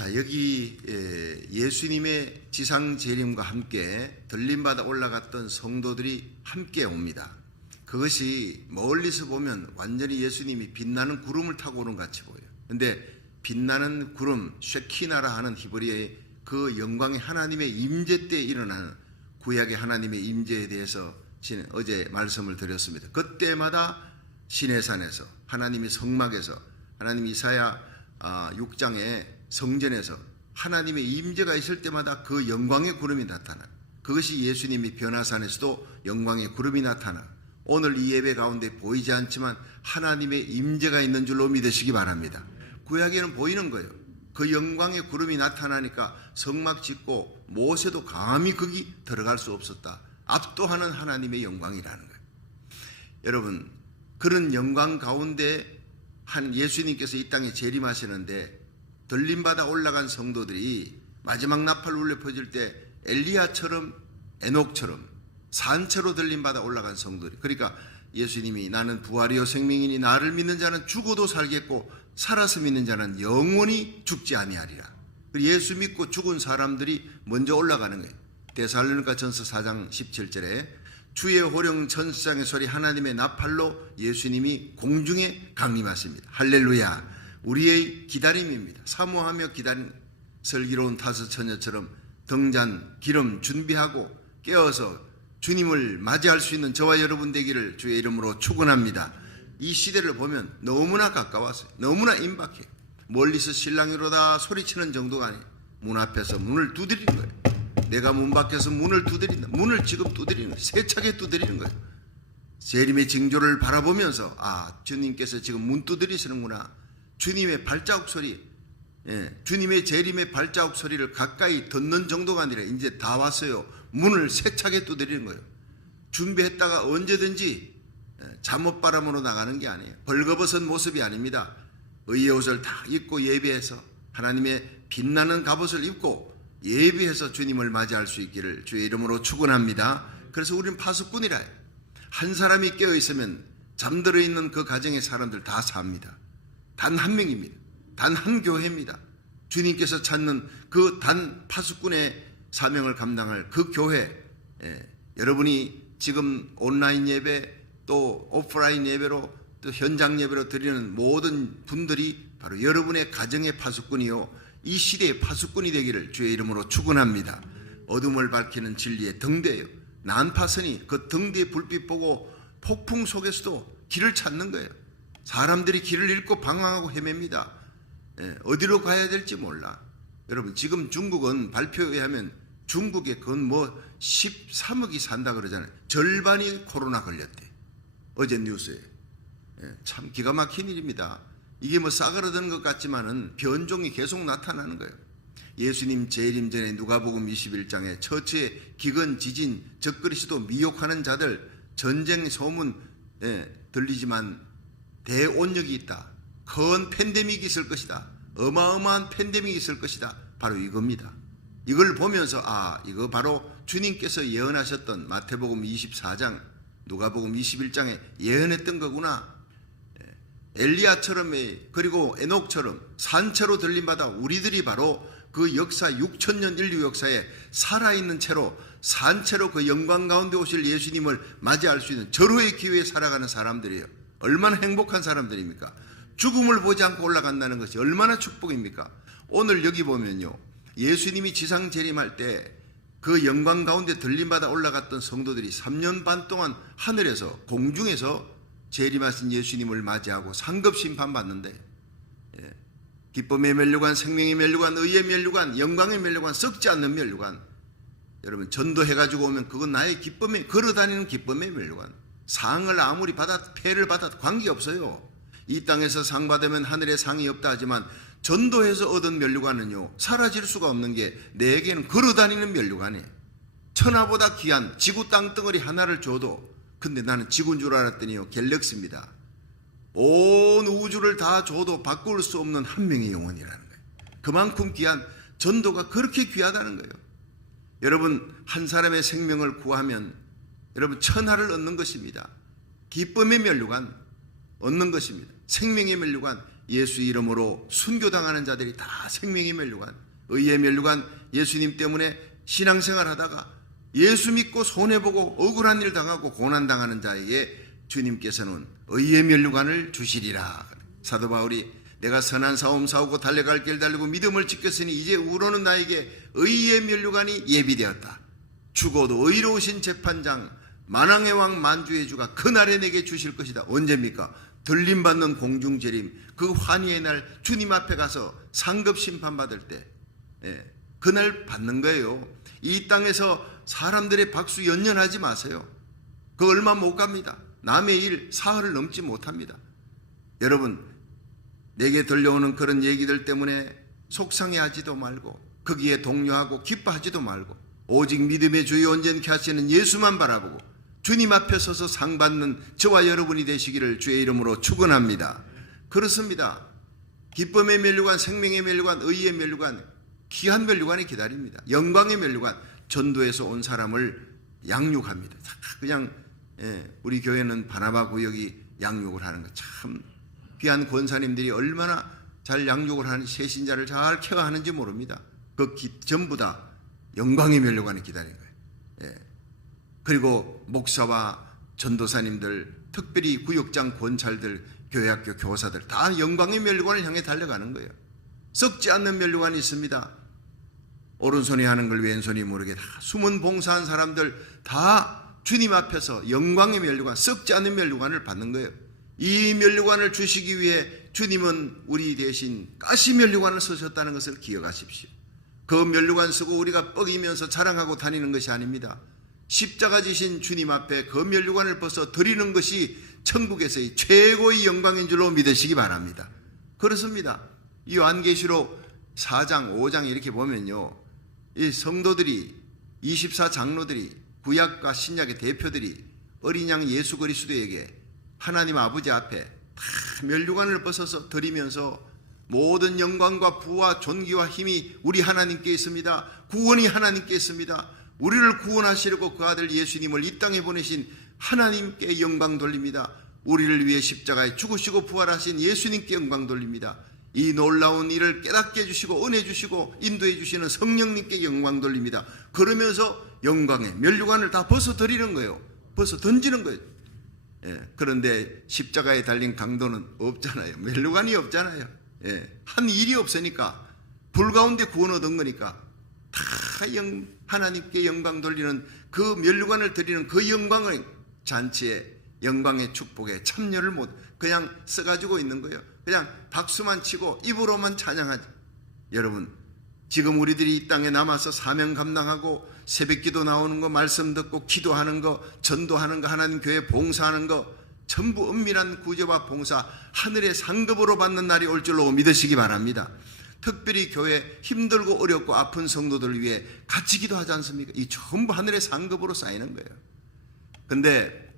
자, 여기 예수님의 지상 재림과 함께 들림받아 올라갔던 성도들이 함께 옵니다. 그것이 멀리서 보면 완전히 예수님이 빛나는 구름을 타고 오는 것 같이 보여요. 근데 빛나는 구름, 쉐키나라 하는 히브리어의 그 영광의 하나님의 임재 때 일어나는 구약의 하나님의 임재에 대해서 어제 말씀을 드렸습니다. 그때마다 시내산에서 하나님이 성막에서 하나님 이사야 6장의 성전에서 하나님의 임재가 있을 때마다 그 영광의 구름이 나타나. 그것이 예수님이 변화산에서도 영광의 구름이 나타나. 오늘 이 예배 가운데 보이지 않지만 하나님의 임재가 있는 줄로 믿으시기 바랍니다. 구약에는 보이는 거예요. 그 영광의 구름이 나타나니까 성막 짓고 모세도 감히 거기 들어갈 수 없었다. 압도하는 하나님의 영광이라는 거예요. 여러분, 그런 영광 가운데 한 예수님께서 이 땅에 재림하시는데 들림받아 올라간 성도들이 마지막 나팔 울려 퍼질 때 엘리야처럼 에녹처럼 산채로 들림받아 올라간 성도들이, 그러니까 예수님이 나는 부활이요 생명이니 나를 믿는 자는 죽어도 살겠고 살아서 믿는 자는 영원히 죽지 아니하리라. 예수 믿고 죽은 사람들이 먼저 올라가는 거예요. 데살로니가전서 4장 17절에 주의 호령 천사장의 소리 하나님의 나팔로 예수님이 공중에 강림하십니다. 할렐루야. 우리의 기다림입니다. 사모하며 기다린 슬기로운 타스 처녀처럼 등잔 기름 준비하고 깨어서 주님을 맞이할 수 있는 저와 여러분 되기를 주의 이름으로 축원합니다. 이 시대를 보면 너무나 가까웠어요. 너무나 임박해요. 멀리서 신랑이로다 소리치는 정도가 아니에요. 문 앞에서 문을 두드리는 거예요. 내가 문 밖에서 문을 두드린다. 문을 지금 두드리는 거예요. 세차게 두드리는 거예요. 재림의 징조를 바라보면서 주님께서 지금 문 두드리시는구나. 주님의 발자국 소리, 주님의 재림의 발자국 소리를 가까이 듣는 정도가 아니라 이제 다 왔어요. 문을 세차게 두드리는 거예요. 준비했다가 언제든지 잠옷바람으로 나가는 게 아니에요. 벌거벗은 모습이 아닙니다. 의의 옷을 다 입고 예배해서 하나님의 빛나는 갑옷을 입고 예배해서 주님을 맞이할 수 있기를 주의 이름으로 축원합니다. 그래서 우리는 파수꾼이라 해요. 한 사람이 깨어있으면 잠들어 있는 그 가정의 사람들 다 삽니다. 단 한 명입니다. 단 한 교회입니다. 주님께서 찾는 그 단 파수꾼의 사명을 감당할 그 교회, 여러분이 지금 온라인 예배 또 오프라인 예배로 또 현장 예배로 드리는 모든 분들이 바로 여러분의 가정의 파수꾼이요 이 시대의 파수꾼이 되기를 주의 이름으로 축원합니다. 어둠을 밝히는 진리의 등대예요. 난파선이 그 등대의 불빛 보고 폭풍 속에서도 길을 찾는 거예요. 사람들이 길을 잃고 방황하고 헤맵니다. 어디로 가야 될지 몰라. 여러분, 지금 중국은 발표에 의하면 중국에 그건 13억이 산다 그러잖아요. 절반이 코로나 걸렸대. 어제 뉴스에. 참 기가 막힌 일입니다. 이게 싸그러드는 것 같지만은 변종이 계속 나타나는 거예요. 예수님 재림 전에 누가복음 21장에 처처에 기근, 지진, 적그리스도 미혹하는 자들 전쟁 소문 들리지만 대온역이 있다. 큰 팬데믹이 있을 것이다. 어마어마한 팬데믹이 있을 것이다. 바로 이겁니다. 이걸 보면서 이거 바로 주님께서 예언하셨던 마태복음 24장, 누가복음 21장에 예언했던 거구나. 엘리야처럼 그리고 에녹처럼 산채로 들림받아 우리들이 바로 그 역사 6천년 인류 역사에 살아있는 채로 산채로 그 영광 가운데 오실 예수님을 맞이할 수 있는 절호의 기회에 살아가는 사람들이에요. 얼마나 행복한 사람들입니까? 죽음을 보지 않고 올라간다는 것이 얼마나 축복입니까? 오늘 여기 보면요, 예수님이 지상 재림할 때 그 영광 가운데 들림받아 올라갔던 성도들이 3년 반 동안 하늘에서 공중에서 재림하신 예수님을 맞이하고 상급 심판 받는데, 기쁨의 면류관, 생명의 면류관, 의의 면류관, 영광의 면류관, 썩지 않는 면류관. 여러분, 전도해가지고 오면 그건 나의 기쁨에 걸어다니는 기쁨의 면류관. 상을 아무리 패를 받아도 관계없어요. 이 땅에서 상 받으면 하늘에 상이 없다 하지만 전도해서 얻은 면류관은요 사라질 수가 없는 게 내게는 걸어다니는 면류관이에요. 천하보다 귀한 지구 땅덩어리 하나를 줘도, 근데 나는 지구인 줄 알았더니요 갤럭시입니다. 온 우주를 다 줘도 바꿀 수 없는 한 명의 영혼이라는 거예요. 그만큼 귀한, 전도가 그렇게 귀하다는 거예요. 여러분, 한 사람의 생명을 구하면 여러분 천하를 얻는 것입니다. 기쁨의 면류관 얻는 것입니다. 생명의 면류관, 예수 이름으로 순교당하는 자들이 다 생명의 면류관, 의의 면류관, 예수님 때문에 신앙생활하다가 예수 믿고 손해보고 억울한 일 당하고 고난당하는 자에게 주님께서는 의의 면류관을 주시리라. 사도 바울이 내가 선한 싸움 싸우고 달려갈 길 달리고 믿음을 지켰으니 이제 우러는 나에게 의의 면류관이 예비되었다. 죽어도 의로우신 재판장 만왕의 왕 만주의 주가 그날에 내게 주실 것이다. 언제입니까? 들림받는 공중재림, 그 환희의 날 주님 앞에 가서 상급 심판받을 때, 그날 받는 거예요. 이 땅에서 사람들의 박수 연연하지 마세요. 그 얼마 못 갑니다. 남의 일 사흘을 넘지 못합니다. 여러분, 내게 들려오는 그런 얘기들 때문에 속상해하지도 말고 거기에 동요하고 기뻐하지도 말고 오직 믿음의 주여 온전케 하시는 예수만 바라보고 주님 앞에 서서 상 받는 저와 여러분이 되시기를 주의 이름으로 축원합니다. 그렇습니다. 기쁨의 면류관, 생명의 면류관, 의의 면류관, 귀한 면류관이 기다립니다. 영광의 면류관, 전도에서 온 사람을 양육합니다. 그냥 우리 교회는 바나바 구역이 양육을 하는 거 참 귀한 권사님들이 얼마나 잘 양육을 하는 세신자를 잘 케어하는지 모릅니다. 전부 다 영광의 면류관이 기다리는 거예요. 그리고 목사와 전도사님들, 특별히 구역장 권찰들, 교회학교 교사들 다 영광의 면류관을 향해 달려가는 거예요. 썩지 않는 면류관이 있습니다. 오른손이 하는 걸 왼손이 모르게 다 숨은 봉사한 사람들 다 주님 앞에서 영광의 면류관, 썩지 않는 면류관을 받는 거예요. 이 면류관을 주시기 위해 주님은 우리 대신 가시 면류관을 쓰셨다는 것을 기억하십시오. 그 면류관 쓰고 우리가 뻐기면서 자랑하고 다니는 것이 아닙니다. 십자가 지신 주님 앞에 그 면류관을 벗어 드리는 것이 천국에서의 최고의 영광인 줄로 믿으시기 바랍니다. 그렇습니다. 이 요한계시록 4장, 5장 이렇게 보면요, 이 성도들이, 24장로들이, 구약과 신약의 대표들이 어린 양 예수 그리스도에게 하나님 아버지 앞에 다 면류관을 벗어서 드리면서 모든 영광과 부와 존귀와 힘이 우리 하나님께 있습니다. 구원이 하나님께 있습니다. 우리를 구원하시려고 그 아들 예수님을 이 땅에 보내신 하나님께 영광 돌립니다. 우리를 위해 십자가에 죽으시고 부활하신 예수님께 영광 돌립니다. 이 놀라운 일을 깨닫게 해주시고 은혜 주시고 인도해 주시는 성령님께 영광 돌립니다. 그러면서 영광의 면류관을 다 벗어 드리는 거예요. 벗어 던지는 거예요. 그런데 십자가에 달린 강도는 없잖아요. 면류관이 없잖아요. 한 일이 없으니까, 불 가운데 구원 얻은 거니까 다 하나님께 영광 돌리는 그 면류관을 드리는 그 영광의 잔치에, 영광의 축복에 참여를 못, 그냥 써가지고 있는 거예요. 그냥 박수만 치고 입으로만 찬양하지. 여러분, 지금 우리들이 이 땅에 남아서 사명 감당하고 새벽기도 나오는 거, 말씀 듣고 기도하는 거, 전도하는 거, 하나님 교회 봉사하는 거, 전부 은밀한 구제와 봉사, 하늘의 상급으로 받는 날이 올 줄로 믿으시기 바랍니다. 특별히 교회 힘들고 어렵고 아픈 성도들을 위해 같이 기도하지 않습니까? 이 전부 하늘의 상급으로 쌓이는 거예요. 근데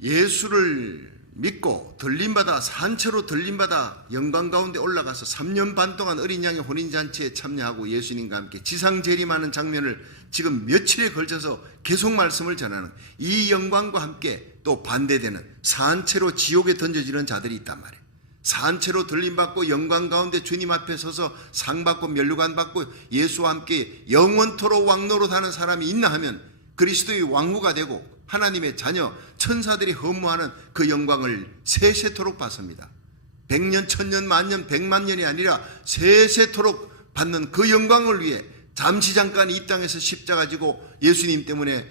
예수를 믿고 들림받아, 산채로 들림받아 영광 가운데 올라가서 3년 반 동안 어린 양의 혼인잔치에 참여하고 예수님과 함께 지상재림하는 장면을 지금 며칠에 걸쳐서 계속 말씀을 전하는, 이 영광과 함께 또 반대되는 산채로 지옥에 던져지는 자들이 있단 말이에요. 산채로 들림받고 영광 가운데 주님 앞에 서서 상 받고 면류관 받고 예수와 함께 영원토록 왕노릇하는 사람이 있나 하면 그리스도의 왕후가 되고 하나님의 자녀, 천사들이 허무하는 그 영광을 세세토록 받습니다. 100년, 1000년, 만년, 100만 년이 아니라 세세토록 받는 그 영광을 위해 잠시 잠깐 이 땅에서 십자가 지고 예수님 때문에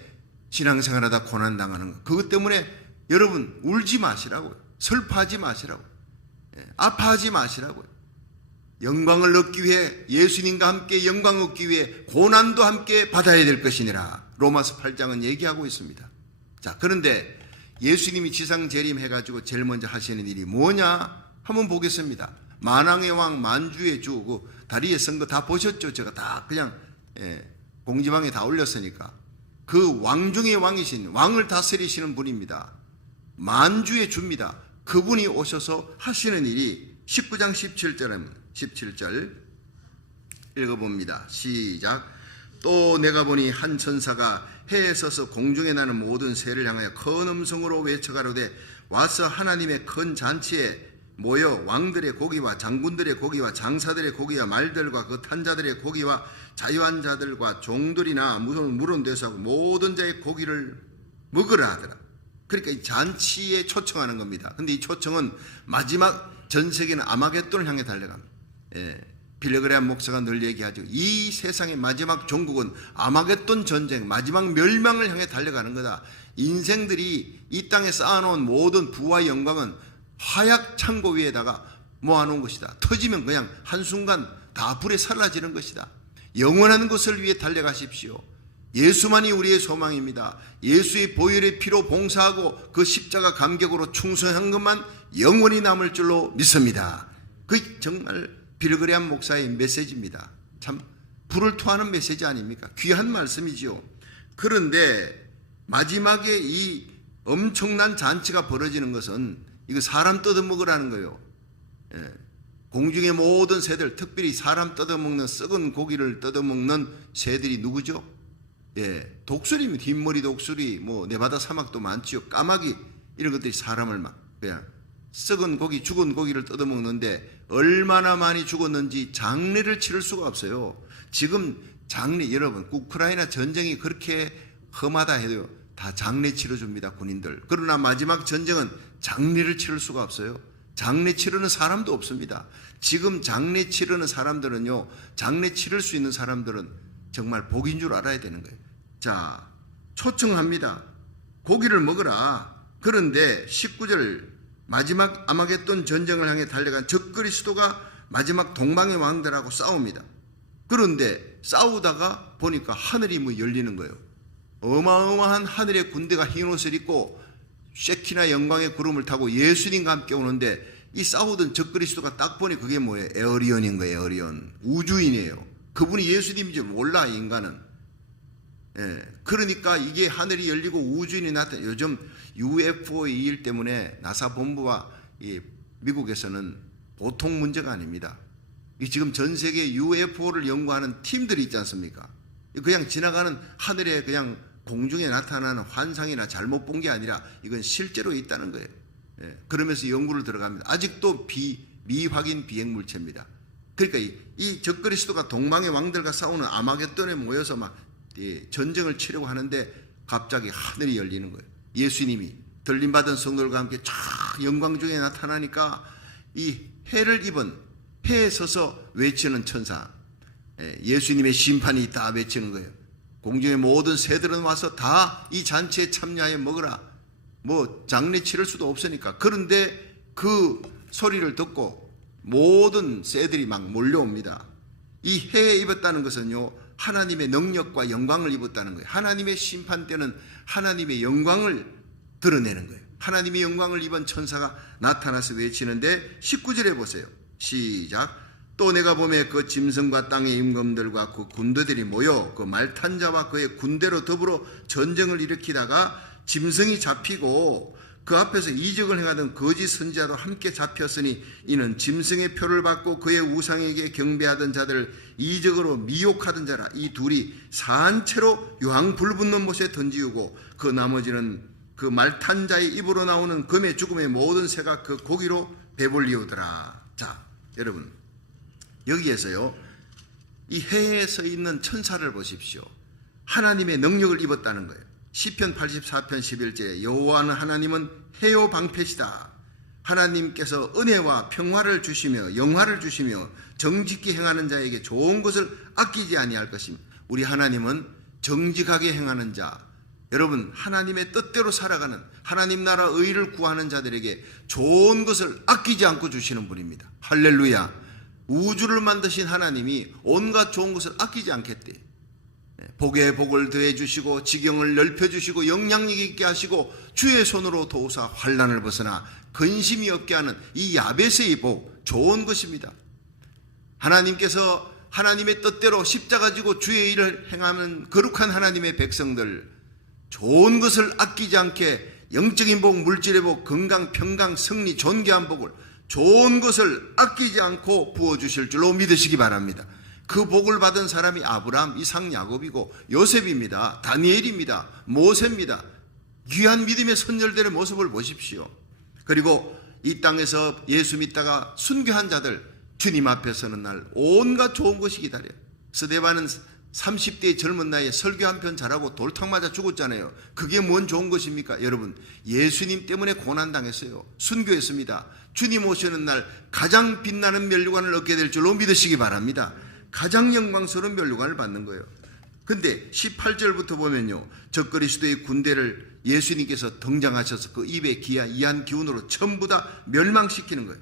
신앙생활하다 고난당하는 것, 그것 때문에 여러분 울지 마시라고요. 슬퍼하지 마시라고요. 아파하지 마시라고요. 영광을 얻기 위해, 예수님과 함께 영광 얻기 위해 고난도 함께 받아야 될 것이니라. 로마서 8장은 얘기하고 있습니다. 자, 그런데 예수님이 지상 재림해가지고 제일 먼저 하시는 일이 뭐냐 한번 보겠습니다. 만왕의 왕 만주의 주, 그 다리에 쓴 거 다 보셨죠? 제가 다 그냥 공지방에 다 올렸으니까. 그 왕 중의 왕이신, 왕을 다스리시는 분입니다. 만주의 주입니다. 그분이 오셔서 하시는 일이 19장 17절입니다. 17절 읽어봅니다. 시작. 또 내가 보니 한 천사가 해에 서서 공중에 나는 모든 새를 향하여 큰 음성으로 외쳐가로되 와서 하나님의 큰 잔치에 모여 왕들의 고기와 장군들의 고기와 장사들의 고기와 말들과 그 탄 자들의 고기와 자유한 자들과 종들이나 물은 되수하고 모든 자의 고기를 먹으라 하더라. 그러니까 이 잔치에 초청하는 겁니다. 근데 이 초청은 마지막 전 세계는 아마겟돈을 향해 달려갑니다. 빌리그레암 목사가 늘 얘기하죠. 이 세상의 마지막 종국은 아마겟돈 전쟁, 마지막 멸망을 향해 달려가는 거다. 인생들이 이 땅에 쌓아놓은 모든 부와 영광은 화약 창고 위에다가 모아놓은 것이다. 터지면 그냥 한순간 다 불에 사라지는 것이다. 영원한 것을 위해 달려가십시오. 예수만이 우리의 소망입니다. 예수의 보혈의 피로 봉사하고 그 십자가 감격으로 충성한 것만 영원히 남을 줄로 믿습니다. 그 정말 빌리그레암 목사의 메시지입니다. 참 불을 토하는 메시지 아닙니까? 귀한 말씀이지요. 그런데 마지막에 이 엄청난 잔치가 벌어지는 것은 이거 사람 뜯어먹으라는 거예요. 공중의 모든 새들, 특별히 사람 뜯어먹는 썩은 고기를 뜯어먹는 새들이 누구죠? 독수리입니다. 흰머리 독수리, 뭐 네바다 사막도 많지요. 까마귀 이런 것들이 사람을 막 그냥 썩은 고기, 죽은 고기를 뜯어먹는데 얼마나 많이 죽었는지 장례를 치를 수가 없어요. 지금 장례, 여러분 우크라이나 전쟁이 그렇게 험하다 해도 다 장례 치러줍니다, 군인들. 그러나 마지막 전쟁은 장례를 치를 수가 없어요. 장례 치르는 사람도 없습니다. 지금 장례 치르는 사람들은요, 장례 치를 수 있는 사람들은 정말 복인 줄 알아야 되는 거예요. 자, 초청합니다. 고기를 먹으라. 그런데 19절 마지막 아마겟돈 전쟁을 향해 달려간 적그리스도가 마지막 동방의 왕들하고 싸웁니다. 그런데 싸우다가 보니까 하늘이 뭐 열리는 거예요. 어마어마한 하늘의 군대가 흰 옷을 입고 쉐키나 영광의 구름을 타고 예수님과 함께 오는데 이 싸우던 적그리스도가 딱 보니 그게 뭐예요? 에어리언인 거예요. 에어리언. 우주인이에요. 그분이 예수님인지 몰라, 인간은. 그러니까 이게 하늘이 열리고 우주인이 나타나. 요즘 UFO의 일 때문에 나사 본부와 미국에서는 보통 문제가 아닙니다. 지금 전 세계 UFO를 연구하는 팀들이 있지 않습니까? 그냥 지나가는 하늘에 그냥 공중에 나타나는 환상이나 잘못 본 게 아니라 이건 실제로 있다는 거예요. 그러면서 연구를 들어갑니다. 아직도 미확인 비행물체입니다. 그러니까 이 적그리스도가 동방의 왕들과 싸우는 아마겟돈에 모여서 막 전쟁을 치려고 하는데 갑자기 하늘이 열리는 거예요. 예수님이 들림받은 성도들과 함께 쫙 영광 중에 나타나니까 이 해를 입은 해에 서서 외치는 천사, 예수님의 심판이 있다 외치는 거예요. 공중의 모든 새들은 와서 다 이 잔치에 참여하여 먹으라. 뭐 장례 치를 수도 없으니까. 그런데 그 소리를 듣고 모든 새들이 막 몰려옵니다. 이 해에 입었다는 것은요, 하나님의 능력과 영광을 입었다는 거예요. 하나님의 심판 때는 하나님의 영광을 드러내는 거예요. 하나님의 영광을 입은 천사가 나타나서 외치는데 19절에 보세요. 시작. 또 내가 보매 그 짐승과 땅의 임금들과 그 군대들이 모여 그 말탄 자와 그의 군대로 더불어 전쟁을 일으키다가 짐승이 잡히고 그 앞에서 이적을 행하던 거짓 선지자도 함께 잡혔으니 이는 짐승의 표를 받고 그의 우상에게 경배하던 자들을 이적으로 미혹하던 자라. 이 둘이 산채로 유황 불붙는 못에 던지우고 그 나머지는 그 말탄 자의 입으로 나오는 금의 죽음의 모든 새가 그 고기로 배불리우더라. 자, 여러분 여기에서요, 이 해에 서 있는 천사를 보십시오. 하나님의 능력을 입었다는 거예요. 시편 84편 11절에 여호와는 하나님은 해요 방패시다. 하나님께서 은혜와 평화를 주시며 영화를 주시며 정직히 행하는 자에게 좋은 것을 아끼지 아니할 것입니다. 우리 하나님은 정직하게 행하는 자, 여러분 하나님의 뜻대로 살아가는 하나님 나라 의를 구하는 자들에게 좋은 것을 아끼지 않고 주시는 분입니다. 할렐루야. 우주를 만드신 하나님이 온갖 좋은 것을 아끼지 않겠대. 복에 복을 더해 주시고 지경을 넓혀 주시고 영향력 있게 하시고 주의 손으로 도우사 환난을 벗어나 근심이 없게 하는 이 야베스의 복, 좋은 것입니다. 하나님께서 하나님의 뜻대로 십자가 지고 주의 일을 행하는 거룩한 하나님의 백성들, 좋은 것을 아끼지 않게 영적인 복, 물질의 복, 건강, 평강, 승리, 존귀한 복을, 좋은 것을 아끼지 않고 부어주실 줄로 믿으시기 바랍니다. 그 복을 받은 사람이 아브라함, 이삭, 야곱이고 요셉입니다. 다니엘입니다. 모세입니다. 귀한 믿음의 선열들의 모습을 보십시오. 그리고 이 땅에서 예수 믿다가 순교한 자들 주님 앞에 서는 날 온갖 좋은 것이 기다려요. 스데반은 30대의 젊은 나이에 설교 한 편 잘하고 돌탕 맞아 죽었잖아요. 그게 뭔 좋은 것입니까? 여러분, 예수님 때문에 고난당했어요. 순교했습니다. 주님 오시는 날 가장 빛나는 면류관을 얻게 될 줄로 믿으시기 바랍니다. 가장 영광스러운 면류관을 받는 거예요. 근데 18절부터 보면요, 적그리스도의 군대를 예수님께서 등장하셔서 그 입에 이한 기운으로 전부 다 멸망시키는 거예요.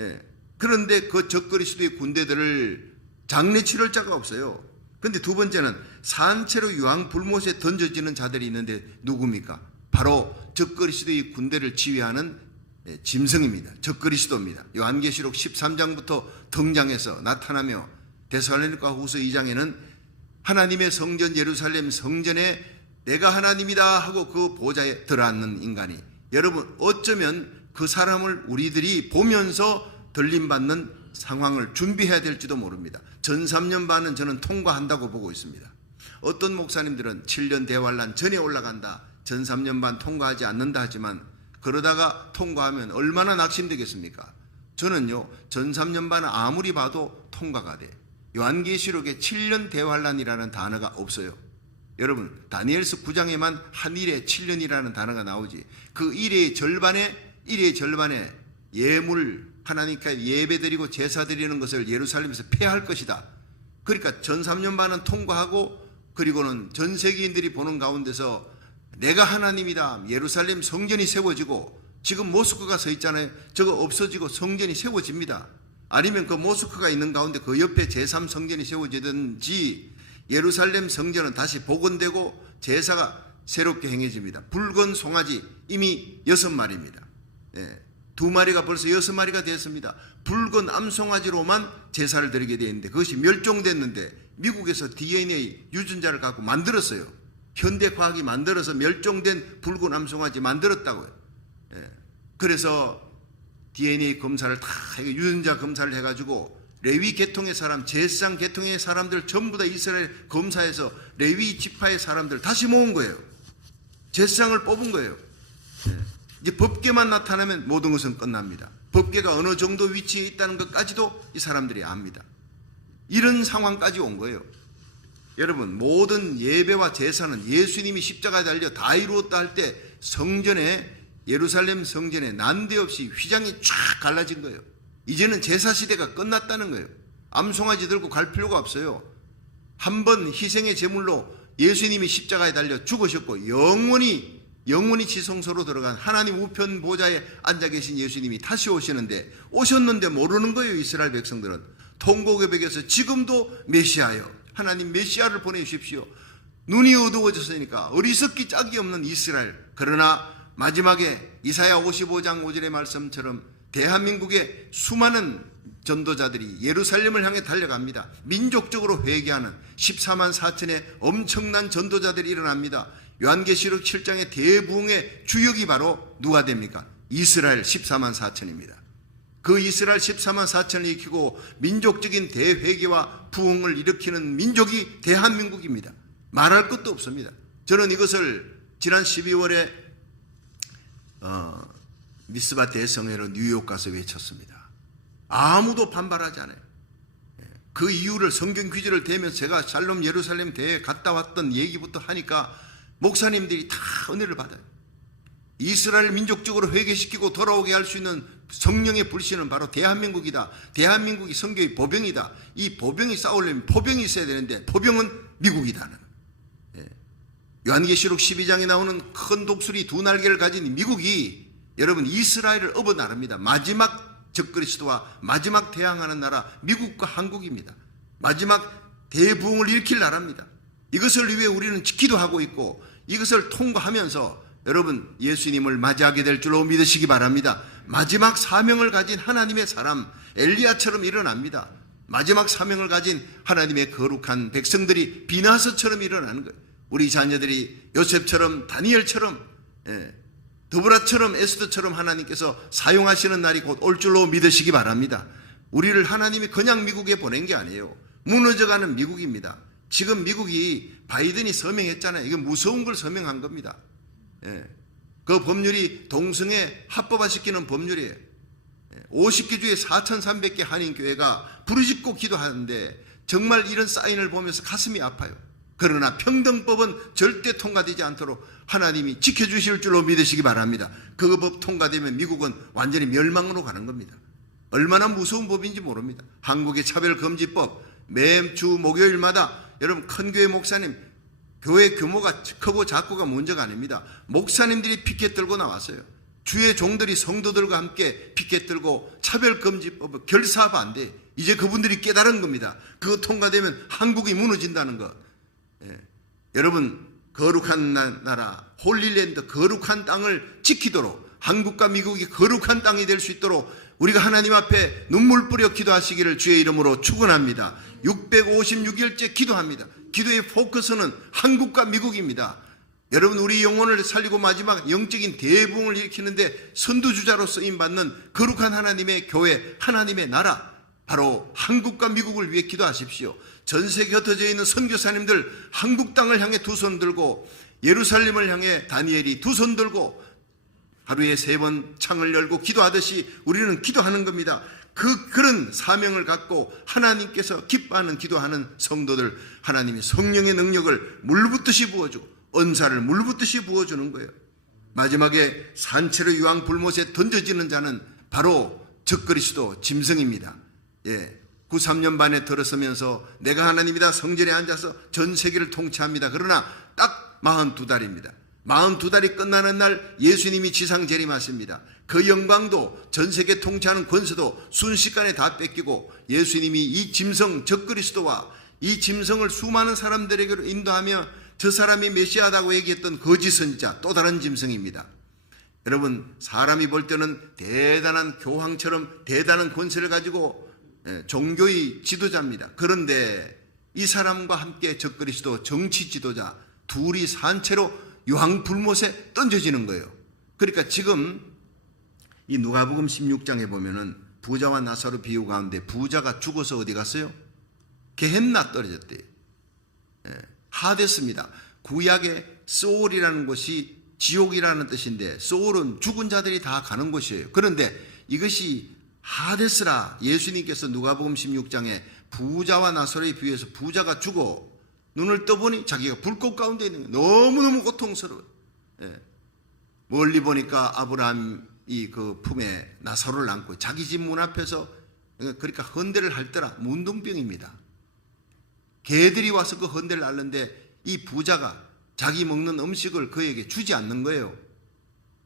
예. 그런데 그 적그리스도의 군대들을 장례 치를 자가 없어요. 근데 두 번째는 산채로 유황 불못에 던져지는 자들이 있는데 누굽니까? 바로 적그리스도의 군대를 지휘하는 짐승입니다. 적그리스도입니다. 요한계시록 13장부터 등장해서 나타나며 데살로니가 후서 2장에는 하나님의 성전 예루살렘 성전에 내가 하나님이다 하고 그 보좌에 들어앉는 인간이, 여러분 어쩌면 그 사람을 우리들이 보면서 들림받는 상황을 준비해야 될지도 모릅니다. 전 3년 반은 저는 통과한다고 보고 있습니다. 어떤 목사님들은 7년 대환란 전에 올라간다, 전 3년 반 통과하지 않는다 하지만 그러다가 통과하면 얼마나 낙심되겠습니까? 저는요, 전 3년 반은 아무리 봐도 통과가 돼. 요한계시록에 7년 대환란이라는 단어가 없어요. 여러분, 다니엘서 9장에만 한 일에 7년이라는 단어가 나오지, 그 일의 절반에 예물, 하나님께 예배드리고 제사드리는 것을 예루살렘에서 폐할 것이다. 그러니까 전 3년 반은 통과하고, 그리고는 전 세계인들이 보는 가운데서 내가 하나님이다, 예루살렘 성전이 세워지고, 지금 모스크가 서 있잖아요. 저거 없어지고 성전이 세워집니다. 아니면 그 모스크가 있는 가운데 그 옆에 제3성전이 세워지든지, 예루살렘 성전은 다시 복원되고 제사가 새롭게 행해집니다. 붉은 송아지 이미 6마리입니다. 2마리가 벌써 6마리가 됐습니다. 붉은 암송아지로만 제사를 드리게 되어 있는데 그것이 멸종됐는데 미국에서 DNA 유전자를 갖고 만들었어요. 현대과학이 만들어서 멸종된 붉은 암송아지 만들었다고요. 그래서 DNA 검사를 다 유전자 검사를 해가지고 레위 계통의 사람, 제사장 계통의 사람들 전부 다 이스라엘 검사해서 레위 지파의 사람들 다시 모은 거예요. 제사장을 뽑은 거예요. 이제 법궤만 나타나면 모든 것은 끝납니다. 법궤가 어느 정도 위치에 있다는 것까지도 이 사람들이 압니다. 이런 상황까지 온 거예요. 여러분, 모든 예배와 제사는 예수님이 십자가에 달려 다 이루었다 할 때 성전에, 예루살렘 성전에 난데없이 휘장이 쫙 갈라진 거예요. 이제는 제사 시대가 끝났다는 거예요. 암송아지 들고 갈 필요가 없어요. 한 번 희생의 제물로 예수님이 십자가에 달려 죽으셨고 영원히 지성소로 들어간 하나님 우편 보좌에 앉아 계신 예수님이 다시 오셨는데 모르는 거예요. 이스라엘 백성들은 통곡의벽에서 지금도 메시아요, 하나님 메시아를 보내주십시오. 눈이 어두워졌으니까 어리석기 짝이 없는 이스라엘. 그러나 마지막에 이사야 55장 5절의 말씀처럼 대한민국의 수많은 전도자들이 예루살렘을 향해 달려갑니다. 민족적으로 회개하는 14만 4천의 엄청난 전도자들이 일어납니다. 요한계시록 7장의 대부흥의 주역이 바로 누가 됩니까? 이스라엘 14만 4천입니다. 그 이스라엘 14만 4천을 일으키고 민족적인 대회개와 부흥을 일으키는 민족이 대한민국입니다. 말할 것도 없습니다. 저는 이것을 지난 12월에 미스바 대성회로 뉴욕 가서 외쳤습니다. 아무도 반발하지 않아요. 그 이유를 성경 퀴즈를 대면서 제가 샬롬 예루살렘 대회에 갔다 왔던 얘기부터 하니까 목사님들이 다 은혜를 받아요. 이스라엘 민족적으로 회개시키고 돌아오게 할 수 있는 성령의 불신은 바로 대한민국이다. 대한민국이 성교의 보병이다. 이 보병이 싸우려면 포병이 있어야 되는데 포병은 미국이다는. 요한계시록 12장에 나오는 큰 독수리 2날개를 가진 미국이 여러분 이스라엘을 업어 나릅니다. 마지막 적그리스도와 마지막 대항하는 나라 미국과 한국입니다. 마지막 대부흥을 일으킬 나라입니다. 이것을 위해 우리는 기도하고 있고 이것을 통과하면서 여러분 예수님을 맞이하게 될 줄로 믿으시기 바랍니다. 마지막 사명을 가진 하나님의 사람 엘리야처럼 일어납니다. 마지막 사명을 가진 하나님의 거룩한 백성들이 비나서처럼 일어나는 거예요. 우리 자녀들이 요셉처럼 다니엘처럼 드보라처럼 에스더처럼 하나님께서 사용하시는 날이 곧 올 줄로 믿으시기 바랍니다. 우리를 하나님이 그냥 미국에 보낸 게 아니에요. 무너져가는 미국입니다. 지금 미국이 바이든이 서명했잖아요. 이건 무서운 걸 서명한 겁니다. 그 법률이 동성애 합법화시키는 법률이에요. 50개 주에 4,300개 한인교회가 부르짖고 기도하는데 정말 이런 사인을 보면서 가슴이 아파요. 그러나 평등법은 절대 통과되지 않도록 하나님이 지켜주실 줄로 믿으시기 바랍니다. 그 법 통과되면 미국은 완전히 멸망으로 가는 겁니다. 얼마나 무서운 법인지 모릅니다. 한국의 차별금지법, 매주 목요일마다 여러분 큰 교회 목사님, 교회 규모가 크고 작고가 문제가 아닙니다. 목사님들이 피켓 들고 나왔어요. 주의 종들이 성도들과 함께 피켓 들고 차별금지법을 결사 반대. 이제 그분들이 깨달은 겁니다. 그거 통과되면 한국이 무너진다는 것. 여러분, 거룩한 나라 홀리랜드, 거룩한 땅을 지키도록, 한국과 미국이 거룩한 땅이 될 수 있도록 우리가 하나님 앞에 눈물 뿌려 기도하시기를 주의 이름으로 축원합니다. 656일째 기도합니다. 기도의 포커스는 한국과 미국입니다. 여러분, 우리 영혼을 살리고 마지막 영적인 대붕을 일으키는데 선두주자로 쓰임받는 거룩한 하나님의 교회, 하나님의 나라, 바로 한국과 미국을 위해 기도하십시오. 전 세계에 흩어져 있는 선교사님들, 한국 땅을 향해 두 손 들고, 예루살렘을 향해 다니엘이 두 손 들고 하루에 3번 창을 열고 기도하듯이 우리는 기도하는 겁니다. 그런 사명을 갖고 하나님께서 기뻐하는 기도하는 성도들, 하나님이 성령의 능력을 물붓듯이 부어주고 은사를 물붓듯이 부어주는 거예요. 마지막에 산채로 유황 불못에 던져지는 자는 바로 적그리스도 짐승입니다. 93년 반에 들어서면서 내가 하나님이다 성전에 앉아서 전 세계를 통치합니다. 그러나 딱 42달입니다. 42달이 끝나는 날 예수님이 지상 재림하십니다. 그 영광도 전 세계 통치하는 권세도 순식간에 다 뺏기고 예수님이 이 짐승 적그리스도와 이 짐승을 수많은 사람들에게로 인도하며 저 사람이 메시아다고 얘기했던 거짓 선지자, 또 다른 짐승입니다. 여러분, 사람이 볼 때는 대단한 교황처럼 대단한 권세를 가지고 종교의 지도자입니다. 그런데 이 사람과 함께 적그리스도 정치 지도자 둘이 산채로 유황 불못에 던져지는 거예요. 그러니까 지금 이 누가복음 16장에 보면은 부자와 나사로 비유 가운데 부자가 죽어서 어디 갔어요? 게헨나 떨어졌대요. 하데스입니다. 구약의 소울이라는 곳이 지옥이라는 뜻인데 소울은 죽은 자들이 다 가는 곳이에요. 그런데 이것이 하데스라 예수님께서 누가복음 16장에 부자와 나사로의 비유에서 부자가 죽어 눈을 떠보니 자기가 불꽃 가운데 있는 거예요. 너무너무 고통스러워요. 멀리 보니까 아브라함이 그 품에 나사로를 안고 자기 집 문 앞에서, 그러니까 헌대를 할 때라 문둥병입니다. 개들이 와서 그 헌대를 앓는데 이 부자가 자기 먹는 음식을 그에게 주지 않는 거예요.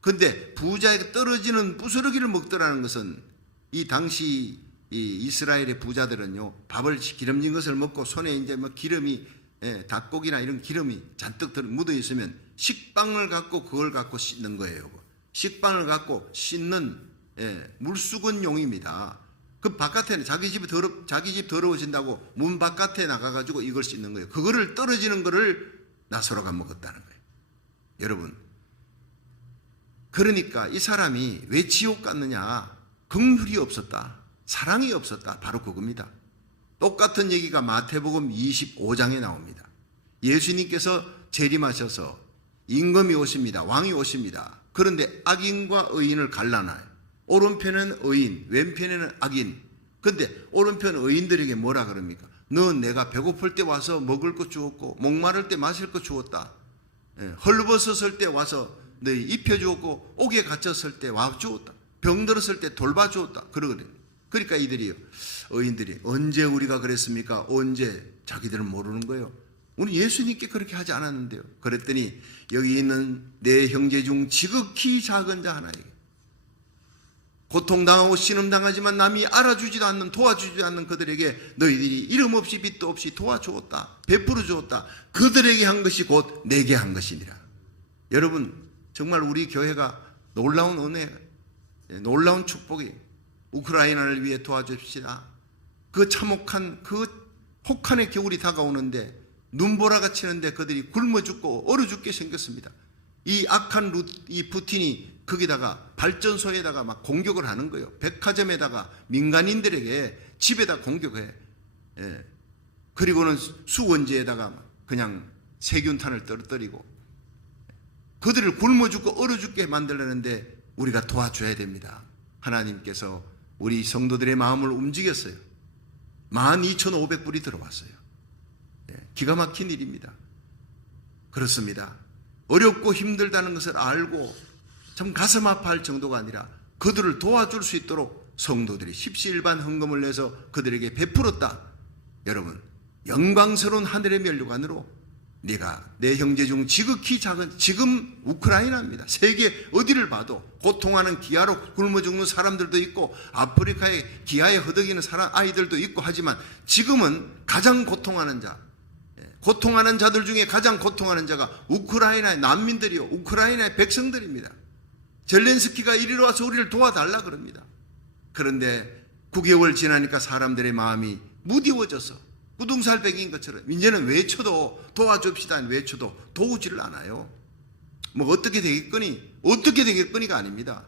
그런데 부자에게 떨어지는 부스러기를 먹더라는 것은 이 당시 이 이스라엘의 부자들은요, 밥을 기름진 것을 먹고 손에 이제 뭐 기름이 닭고기나 이런 기름이 잔뜩 묻어 있으면 식빵을 갖고 그걸 갖고 씻는 거예요. 식빵을 갖고 씻는 물수건 용입니다. 그 바깥에 자기 집 더러워진다고 문 바깥에 나가가지고 이걸 씻는 거예요. 그거를 떨어지는 거를 나사로가 먹었다는 거예요. 여러분, 그러니까 이 사람이 왜 지옥 갔느냐? 긍휼이 없었다, 사랑이 없었다, 바로 그겁니다. 똑같은 얘기가 마태복음 25장에 나옵니다. 예수님께서 재림하셔서 임금이 오십니다. 왕이 오십니다. 그런데 악인과 의인을 갈라놔요. 오른편은 의인, 왼편에는 악인. 그런데 오른편 의인들에게 뭐라 그럽니까? 너 내가 배고플 때 와서 먹을 거 주었고 목마를 때 마실 거 주었다. 헐벗었을 때 와서 너희 입혀주었고 옥에 갇혔을 때 와 주었다. 병들었을 때 돌봐주었다. 그러거든요. 그러니까 이들이요, 의인들이 언제 우리가 그랬습니까? 언제? 자기들은 모르는 거예요. 우리 예수님께 그렇게 하지 않았는데요. 그랬더니 여기 있는 내 형제 중 지극히 작은 자 하나에게 고통당하고 신음당하지만 남이 알아주지도 않는, 도와주지도 않는 그들에게 너희들이 이름 없이 빚도 없이 도와주었다, 베풀어 주었다. 그들에게 한 것이 곧 내게 한 것이니라. 여러분, 정말 우리 교회가 놀라운 은혜, 놀라운 축복이 우크라이나를 위해 도와줍시다. 그 참혹한 그 혹한의 겨울이 다가오는데 눈보라가 치는데 그들이 굶어 죽고 얼어 죽게 생겼습니다. 이 악한 이 푸틴이 거기다가 발전소에다가 막 공격을 하는 거예요. 백화점에다가 민간인들에게 집에다 공격해. 그리고는 수원지에다가 그냥 세균탄을 떨어뜨리고 그들을 굶어 죽고 얼어 죽게 만들려는데 우리가 도와줘야 됩니다. 하나님께서 우리 성도들의 마음을 움직였어요. 12,500불이 들어왔어요. 기가 막힌 일입니다. 그렇습니다. 어렵고 힘들다는 것을 알고 참 가슴 아파할 정도가 아니라 그들을 도와줄 수 있도록 성도들이 십시일반 헌금을 내서 그들에게 베풀었다. 여러분, 영광스러운 하늘의 면류관으로 네가 내 형제 중 지극히 작은, 지금 우크라이나입니다. 세계 어디를 봐도 고통하는 기아로 굶어 죽는 사람들도 있고 아프리카에 기아에 허덕이는 아이들도 있고 하지만 지금은 가장 고통하는 자, 고통하는 자들 중에 가장 고통하는 자가 우크라이나의 난민들이요, 우크라이나의 백성들입니다. 젤렌스키가 이리로 와서 우리를 도와달라 그럽니다. 그런데 9개월 지나니까 사람들의 마음이 무디워져서 구둥살배기인 것처럼 이제는 외쳐도 도와줍시다 외쳐도 도우지를 않아요. 뭐 어떻게 되겠거니가 아닙니다.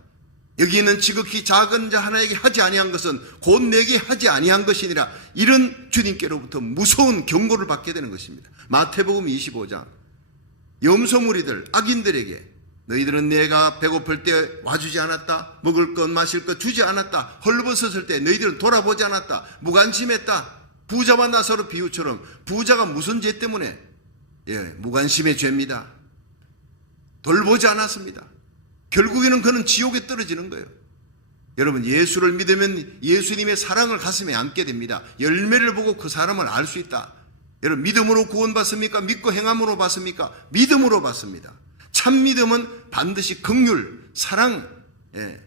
여기는 지극히 작은 자 하나에게 하지 아니한 것은 곧 내게 하지 아니한 것이니라. 이런 주님께로부터 무서운 경고를 받게 되는 것입니다. 마태복음 25장 염소무리들 악인들에게 너희들은 내가 배고플 때 와주지 않았다. 먹을 것 마실 것 주지 않았다. 헐벗었을 때 너희들은 돌아보지 않았다. 무관심했다. 부자와 나사로 비유처럼 부자가 무슨 죄 때문에 무관심의 죄입니다. 돌보지 않았습니다. 결국에는 그는 지옥에 떨어지는 거예요. 여러분, 예수를 믿으면 예수님의 사랑을 가슴에 안게 됩니다. 열매를 보고 그 사람을 알 수 있다. 여러분, 믿음으로 구원받습니까? 믿고 행함으로 받습니까? 믿음으로 받습니다. 참 믿음은 반드시 긍휼, 사랑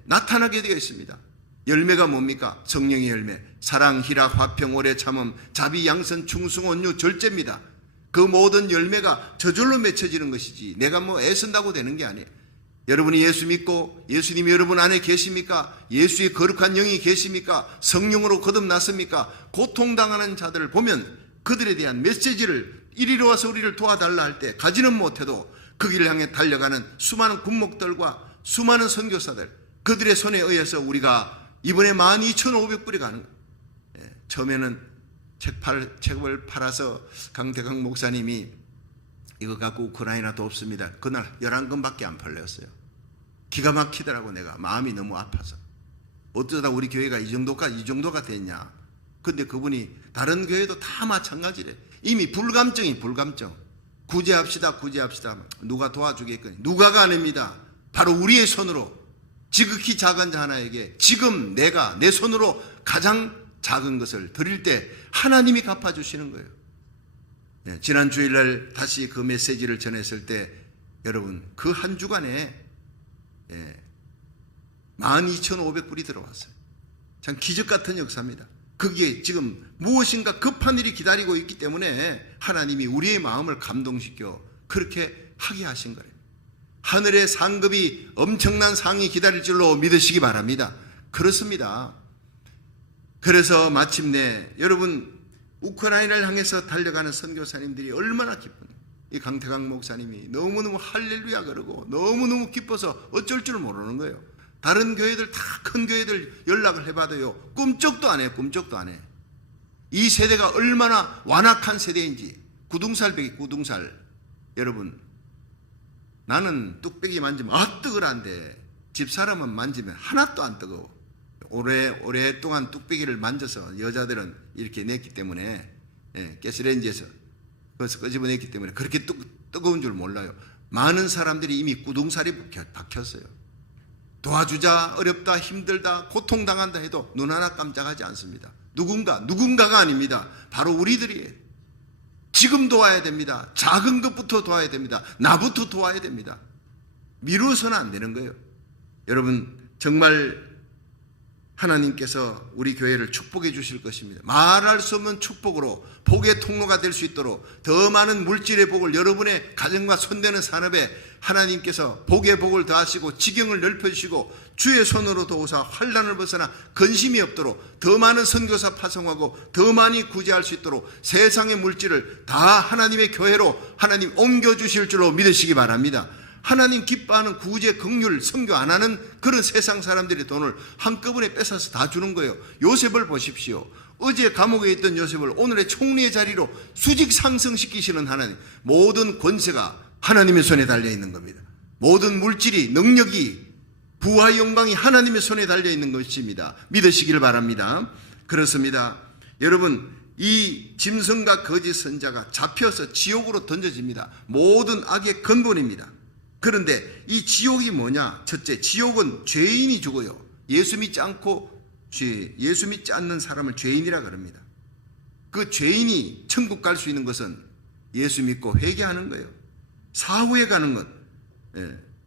나타나게 되어 있습니다. 열매가 뭡니까? 성령의 열매, 사랑, 희락, 화평, 오래 참음, 자비, 양선, 충성, 온유, 절제입니다. 그 모든 열매가 저절로 맺혀지는 것이지 내가 뭐 애쓴다고 되는 게 아니에요. 여러분이 예수 믿고 예수님이 여러분 안에 계십니까? 예수의 거룩한 영이 계십니까? 성령으로 거듭났습니까? 고통당하는 자들을 보면 그들에 대한 메시지를 이리로 와서 우리를 도와달라 할 때 가지는 못해도 그 길을 향해 달려가는 수많은 군목들과 수많은 선교사들, 그들의 손에 의해서 우리가 이번에 12,500불이 가는 거예요. 처음에는 책을 팔아서 강대강 목사님이 이거 갖고 우크라이나 돕습니다. 그날 11권밖에 안 팔렸어요. 기가 막히더라고. 내가 마음이 너무 아파서 어쩌다 우리 교회가 이 정도가 됐냐. 근데 그분이 다른 교회도 다 마찬가지래. 이미 불감증이 불감증. 구제합시다. 누가 도와주겠거니. 누가가 아닙니다. 바로 우리의 손으로 지극히 작은 자 하나에게 지금 내가 내 손으로 가장 작은 것을 드릴 때 하나님이 갚아주시는 거예요. 지난 주일날 다시 그 메시지를 전했을 때 여러분 그 한 주간에 12,500불이 들어왔어요. 참 기적 같은 역사입니다. 그게 지금 무엇인가 급한 일이 기다리고 있기 때문에 하나님이 우리의 마음을 감동시켜 그렇게 하게 하신 거예요. 하늘의 상급이 엄청난 상이 기다릴 줄로 믿으시기 바랍니다. 그렇습니다. 그래서 마침내 여러분 우크라이나를 향해서 달려가는 선교사님들이 얼마나 기쁜지, 이 강태강 목사님이 너무너무 할렐루야 그러고 너무너무 기뻐서 어쩔 줄 모르는 거예요. 다른 교회들 다 큰 교회들 연락을 해봐도요 꿈쩍도 안 해요. 꿈쩍도 안 해. 이 세대가 얼마나 완악한 세대인지. 구둥살. 여러분 나는 뚝배기 만지면 뜨거란데 집사람은 만지면 하나도 안 뜨거워. 오랫동안 뚝배기를 만져서 여자들은 이렇게 냈기 때문에 가스레인지에서 그래서 끄집어냈기 때문에 그렇게 뜨거운 줄 몰라요. 많은 사람들이 이미 구둥살이 박혔어요. 도와주자, 어렵다, 힘들다, 고통당한다 해도 눈 하나 깜짝하지 않습니다. 누군가가 아닙니다. 바로 우리들이에요. 지금 도와야 됩니다. 작은 것부터 도와야 됩니다. 나부터 도와야 됩니다. 미루어서는 안 되는 거예요. 여러분 정말 하나님께서 우리 교회를 축복해 주실 것입니다. 말할 수 없는 축복으로 복의 통로가 될 수 있도록 더 많은 물질의 복을 여러분의 가정과 손대는 산업에 하나님께서 복의 복을 더하시고 지경을 넓혀주시고 주의 손으로 도우사 환난을 벗어나 근심이 없도록 더 많은 선교사 파송하고 더 많이 구제할 수 있도록 세상의 물질을 다 하나님의 교회로 하나님 옮겨주실 줄로 믿으시기 바랍니다. 하나님 기뻐하는 구제, 긍휼, 선교 안 하는 그런 세상 사람들의 돈을 한꺼번에 뺏어서 다 주는 거예요. 요셉을 보십시오. 어제 감옥에 있던 요셉을 오늘의 총리의 자리로 수직 상승시키시는 하나님. 모든 권세가 하나님의 손에 달려있는 겁니다. 모든 물질이, 능력이 부와 영광이 하나님의 손에 달려있는 것입니다. 믿으시길 바랍니다. 그렇습니다. 여러분, 이 짐승과 거짓 선자가 잡혀서 지옥으로 던져집니다. 모든 악의 근본입니다. 그런데 이 지옥이 뭐냐? 첫째, 지옥은 죄인이 죽어요. 예수 믿지 않는 사람을 죄인이라 그럽니다. 그 죄인이 천국 갈 수 있는 것은 예수 믿고 회개하는 거예요. 사후에 가는 것.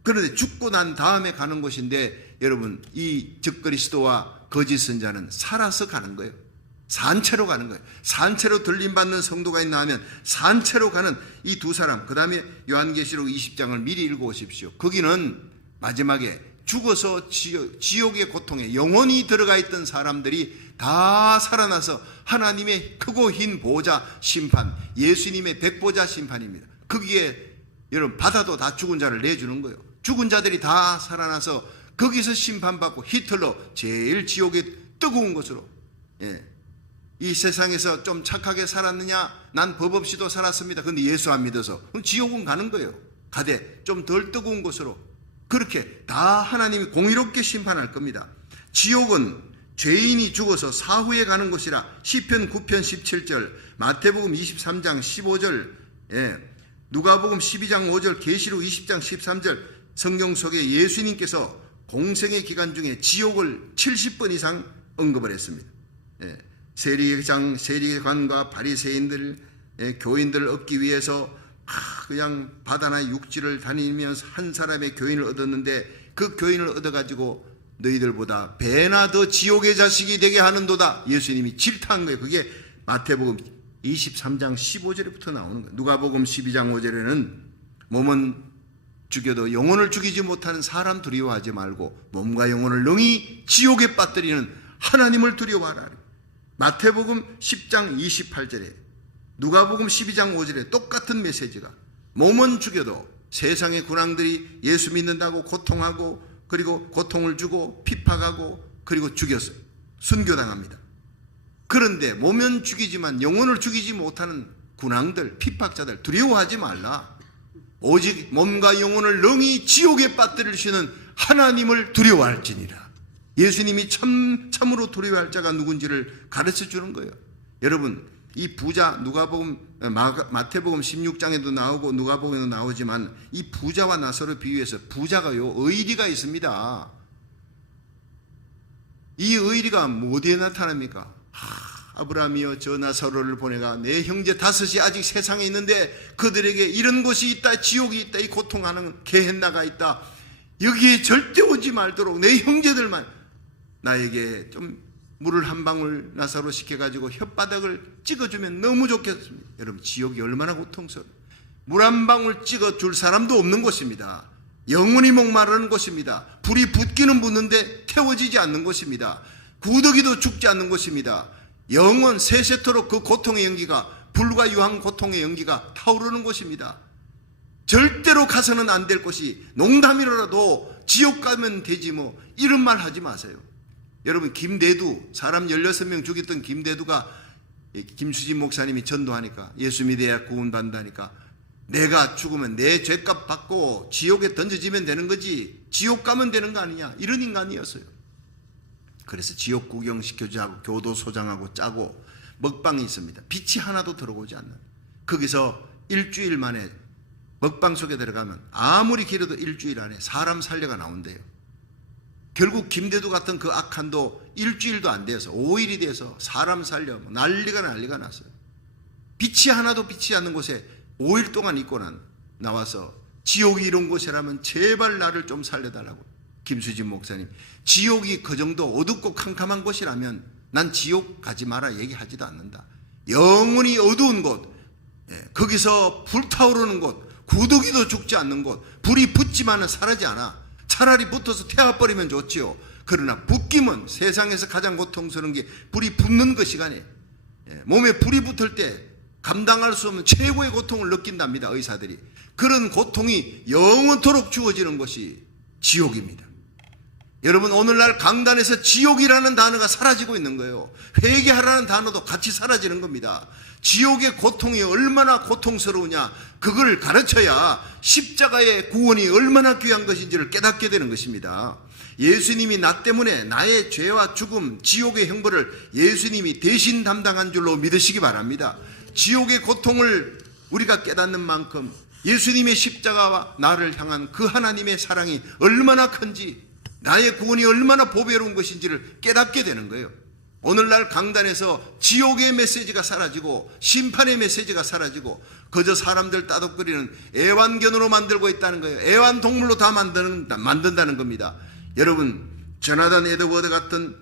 그런데 죽고 난 다음에 가는 곳인데, 여러분, 이 적그리스도와 거짓 선자는 살아서 가는 거예요. 산채로 가는 거예요. 산채로 들림받는 성도가 있나 하면 산채로 가는 이 두 사람, 그 다음에 요한계시록 20장을 미리 읽어오십시오. 거기는 마지막에 죽어서 지옥의 고통에 영원히 들어가 있던 사람들이 다 살아나서 하나님의 크고 흰 보좌 심판, 예수님의 백보좌 심판입니다. 거기에 여러분 바다도 다 죽은 자를 내주는 거예요. 죽은 자들이 다 살아나서 거기서 심판받고 히틀러 제일 지옥의 뜨거운 곳으로, 이 세상에서 좀 착하게 살았느냐? 난 법 없이도 살았습니다. 근데 예수 안 믿어서 그럼 지옥은 가는 거예요. 가되 좀 덜 뜨거운 곳으로. 그렇게 다 하나님이 공의롭게 심판할 겁니다. 지옥은 죄인이 죽어서 사후에 가는 곳이라 시편 9편 17절, 마태복음 23장 15절, 누가복음 12장 5절, 계시록 20장 13절 성경 속에 예수님께서 공생의 기간 중에 지옥을 70번 이상 언급을 했습니다. 세리장, 세리관과 바리새인들, 교인들을 얻기 위해서 그냥 바다나 육지를 다니면서 한 사람의 교인을 얻었는데, 그 교인을 얻어가지고 너희들보다 배나 더 지옥의 자식이 되게 하는도다, 예수님이 질타한 거예요. 그게 마태복음 23장 15절부터 나오는 거예요. 누가복음 12장 5절에는 몸은 죽여도 영혼을 죽이지 못하는 사람 두려워하지 말고 몸과 영혼을 능히 지옥에 빠뜨리는 하나님을 두려워하라. 마태복음 10장 28절에, 누가복음 12장 5절에 똑같은 메시지가, 몸은 죽여도 세상의 군왕들이 예수 믿는다고 고통하고, 그리고 고통을 주고 핍박하고, 그리고 죽였어요. 순교당합니다. 그런데 몸은 죽이지만 영혼을 죽이지 못하는 군왕들, 핍박자들 두려워하지 말라. 오직 몸과 영혼을 능히 지옥에 빠뜨리시는 하나님을 두려워할지니라. 예수님이 참으로 두려워할 자가 누군지를 가르쳐 주는 거예요. 여러분, 이 부자, 누가복음, 마태복음 16장에도 나오고 누가복음에도 나오지만, 이 부자와 나사로 비유해서 부자가요, 의리가 있습니다. 이 의리가 어디에 나타납니까? 아브라함이여, 저 나사로를 보내가 내 형제 다섯이 아직 세상에 있는데 그들에게 이런 곳이 있다, 지옥이 있다, 이 고통하는 게헨나가 있다, 여기에 절대 오지 말도록 내 형제들만 나에게 좀 물을 한 방울 나사로 시켜가지고 혓바닥을 찍어주면 너무 좋겠습니다. 여러분, 지옥이 얼마나 고통스러워요. 물 한 방울 찍어줄 사람도 없는 곳입니다. 영원히 목마르는 곳입니다. 불이 붙기는 붙는데 태워지지 않는 곳입니다. 구더기도 죽지 않는 곳입니다. 영원 세세토록 그 고통의 연기가, 불과 유황 고통의 연기가 타오르는 곳입니다. 절대로 가서는 안 될 곳이, 농담이라도 지옥 가면 되지 뭐, 이런 말 하지 마세요. 여러분, 김대두, 사람 16명 죽였던 김대두가 김수진 목사님이 전도하니까, 예수 믿어야 구원받는다니까, 내가 죽으면 내 죄값 받고 지옥에 던져지면 되는 거지, 지옥 가면 되는 거 아니냐, 이런 인간이었어요. 그래서 지옥 구경시켜주고 교도소장하고 짜고 먹방이 있습니다. 빛이 하나도 들어오지 않는, 거기서 일주일 만에 먹방 속에 들어가면 아무리 길어도 일주일 안에 사람 살려가 나온대요. 결국 김대두 같은 그 악한도 일주일도 안 돼서 5일이 돼서 사람 살려 난리가 났어요. 빛이 하나도 비치지 않는 곳에 5일 동안 있고 나와서, 지옥이 이런 곳이라면 제발 나를 좀 살려달라고. 김수진 목사님, 지옥이 그 정도 어둡고 캄캄한 곳이라면 난 지옥 가지 마라 얘기하지도 않는다. 영원히 어두운 곳, 거기서 불타오르는 곳, 구더기도 죽지 않는 곳, 불이 붙지만은 사라지지 않아. 차라리 붙어서 태워버리면 좋지요. 그러나 붙기면 세상에서 가장 고통스러운 게 불이 붙는 그 시간에, 몸에 불이 붙을 때 감당할 수 없는 최고의 고통을 느낀답니다, 의사들이. 그런 고통이 영원토록 주어지는 것이 지옥입니다. 여러분, 오늘날 강단에서 지옥이라는 단어가 사라지고 있는 거예요. 회개하라는 단어도 같이 사라지는 겁니다. 지옥의 고통이 얼마나 고통스러우냐, 그걸 가르쳐야 십자가의 구원이 얼마나 귀한 것인지를 깨닫게 되는 것입니다. 예수님이 나 때문에 나의 죄와 죽음, 지옥의 형벌을 예수님이 대신 담당한 줄로 믿으시기 바랍니다. 지옥의 고통을 우리가 깨닫는 만큼 예수님의 십자가와 나를 향한 그 하나님의 사랑이 얼마나 큰지, 나의 구원이 얼마나 보배로운 것인지를 깨닫게 되는 거예요. 오늘날 강단에서 지옥의 메시지가 사라지고 심판의 메시지가 사라지고 그저 사람들 따독거리는 애완견으로 만들고 있다는 거예요. 애완동물로 다 만든다는 겁니다. 여러분, 조나단 에드워드 같은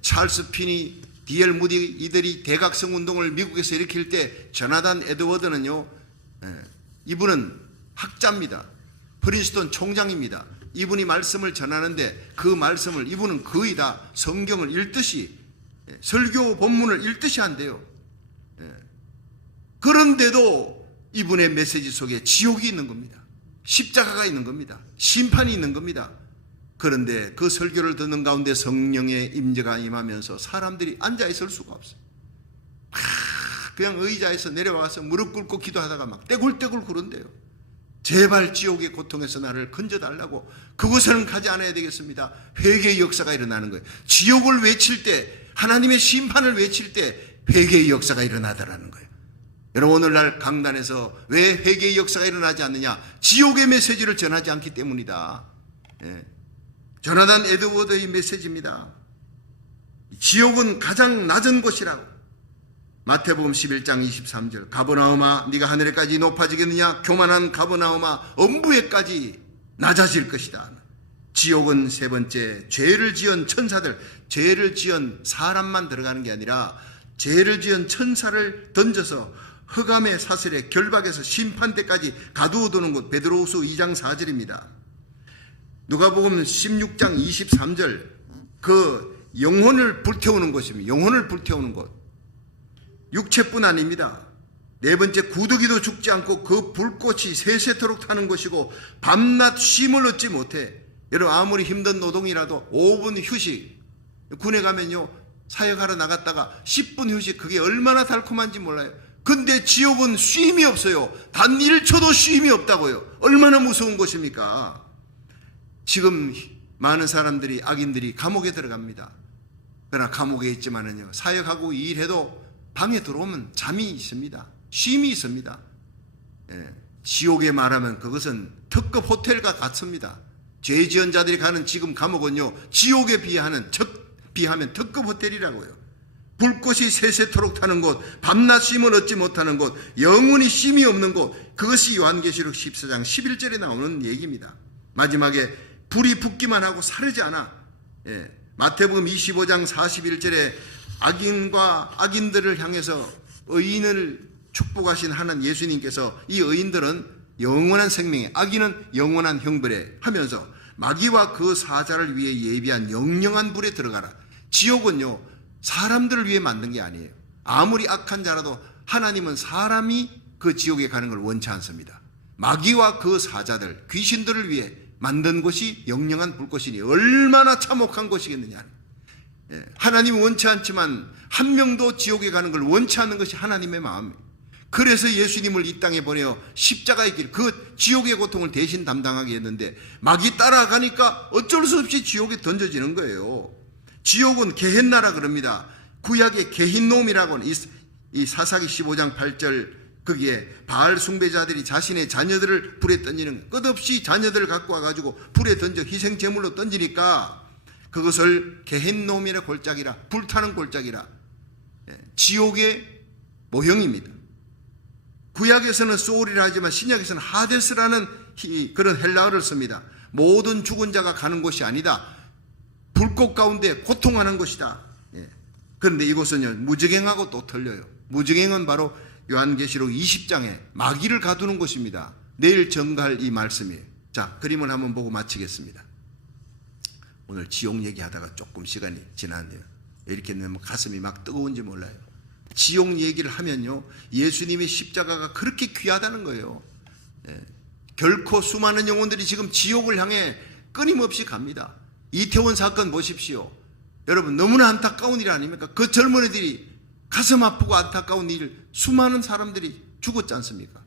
찰스 피니, D.L. 무디 이들이 대각성 운동을 미국에서 일으킬 때 조나단 에드워드는요, 이분은 학자입니다. 프린스턴 총장입니다. 이분이 말씀을 전하는데 그 말씀을 이분은 거의 다 성경을 읽듯이, 설교 본문을 읽듯이 한대요. 그런데도 이분의 메시지 속에 지옥이 있는 겁니다. 십자가가 있는 겁니다. 심판이 있는 겁니다. 그런데 그 설교를 듣는 가운데 성령의 임재가 임하면서 사람들이 앉아 있을 수가 없어요. 그냥 의자에서 내려와서 무릎 꿇고 기도하다가 막 떼굴떼굴 구른대요. 제발 지옥의 고통에서 나를 건져달라고. 그곳에는 가지 않아야 되겠습니다. 회개의 역사가 일어나는 거예요. 지옥을 외칠 때, 하나님의 심판을 외칠 때 회개의 역사가 일어나더라는 거예요. 여러분, 오늘날 강단에서 왜 회개의 역사가 일어나지 않느냐? 지옥의 메시지를 전하지 않기 때문이다. 조나단 에드워드의 메시지입니다. 지옥은 가장 낮은 곳이라고. 마태복음 11장 23절, 가버나움아 네가 하늘에까지 높아지겠느냐? 교만한 가버나움아 엄부에까지 낮아질 것이다. 지옥은 세 번째, 죄를 지은 천사들, 죄를 지은 사람만 들어가는 게 아니라 죄를 지은 천사를 던져서 흑암의 사슬에 결박해서 심판대까지 가두어두는 곳, 베드로후서 2장 4절입니다. 누가복음 16장 23절, 그 영혼을 불태우는 곳입니다. 영혼을 불태우는 곳. 육체뿐 아닙니다. 네 번째, 구더기도 죽지 않고 그 불꽃이 세세토록 타는 것이고 밤낮 쉼을 얻지 못해. 여러분, 아무리 힘든 노동이라도 5분 휴식, 군에 가면요 사역하러 나갔다가 10분 휴식, 그게 얼마나 달콤한지 몰라요. 근데 지옥은 쉼이 없어요. 단 1초도 쉼이 없다고요. 얼마나 무서운 곳입니까? 지금 많은 사람들이, 악인들이 감옥에 들어갑니다. 그러나 감옥에 있지만은요, 사역하고 일해도 방에 들어오면 잠이 있습니다. 쉼이 있습니다. 지옥에 말하면 그것은 특급 호텔과 같습니다. 죄 지은 자들이 가는 지금 감옥은요, 지옥에 비하면 특급 호텔이라고요. 불꽃이 세세토록 타는 곳, 밤낮 쉼을 얻지 못하는 곳, 영원히 쉼이 없는 곳, 그것이 요한계시록 14장 11절에 나오는 얘기입니다. 마지막에 불이 붙기만 하고 사르지 않아. 마태복음 25장 41절에 악인과 악인들을 향해서 의인을 축복하신 하나님 예수님께서 이 의인들은 영원한 생명에, 악인은 영원한 형벌에 하면서 마귀와 그 사자를 위해 예비한 영영한 불에 들어가라. 지옥은요, 사람들을 위해 만든 게 아니에요. 아무리 악한 자라도 하나님은 사람이 그 지옥에 가는 걸 원치 않습니다. 마귀와 그 사자들, 귀신들을 위해 만든 곳이 영영한 불꽃이니 얼마나 참혹한 곳이겠느냐. 하나님은 원치 않지만 한 명도 지옥에 가는 걸 원치 않는 것이 하나님의 마음이에요. 그래서 예수님을 이 땅에 보내어 십자가의 길, 그 지옥의 고통을 대신 담당하게 했는데 마귀 따라가니까 어쩔 수 없이 지옥에 던져지는 거예요. 지옥은 게헨나라 그럽니다. 구약의 게힌놈이라고는 이 사사기 15장 8절, 거기에 바알 숭배자들이 자신의 자녀들을 불에 던지는, 끝없이 자녀들을 갖고 와가지고 불에 던져 희생 제물로 던지니까 그것을 게헨놈이라, 골짜기라, 불타는 골짜기라, 지옥의 모형입니다. 구약에서는 소울이라 하지만 신약에서는 하데스라는 그런 헬라어를 씁니다. 모든 죽은 자가 가는 곳이 아니다. 불꽃 가운데 고통하는 곳이다. 그런데 이곳은요, 무저갱하고 또 틀려요. 무저갱은 바로 요한계시록 20장에 마귀를 가두는 곳입니다. 내일 전가할 이 말씀이에요. 자, 그림을 한번 보고 마치겠습니다. 오늘 지옥 얘기하다가 조금 시간이 지났네요. 이렇게 되면 가슴이 막 뜨거운지 몰라요. 지옥 얘기를 하면요, 예수님의 십자가가 그렇게 귀하다는 거예요. 결코 수많은 영혼들이 지금 지옥을 향해 끊임없이 갑니다. 이태원 사건 보십시오. 여러분, 너무나 안타까운 일 아닙니까? 그 젊은이들이 가슴 아프고 안타까운 일, 수많은 사람들이 죽었지 않습니까?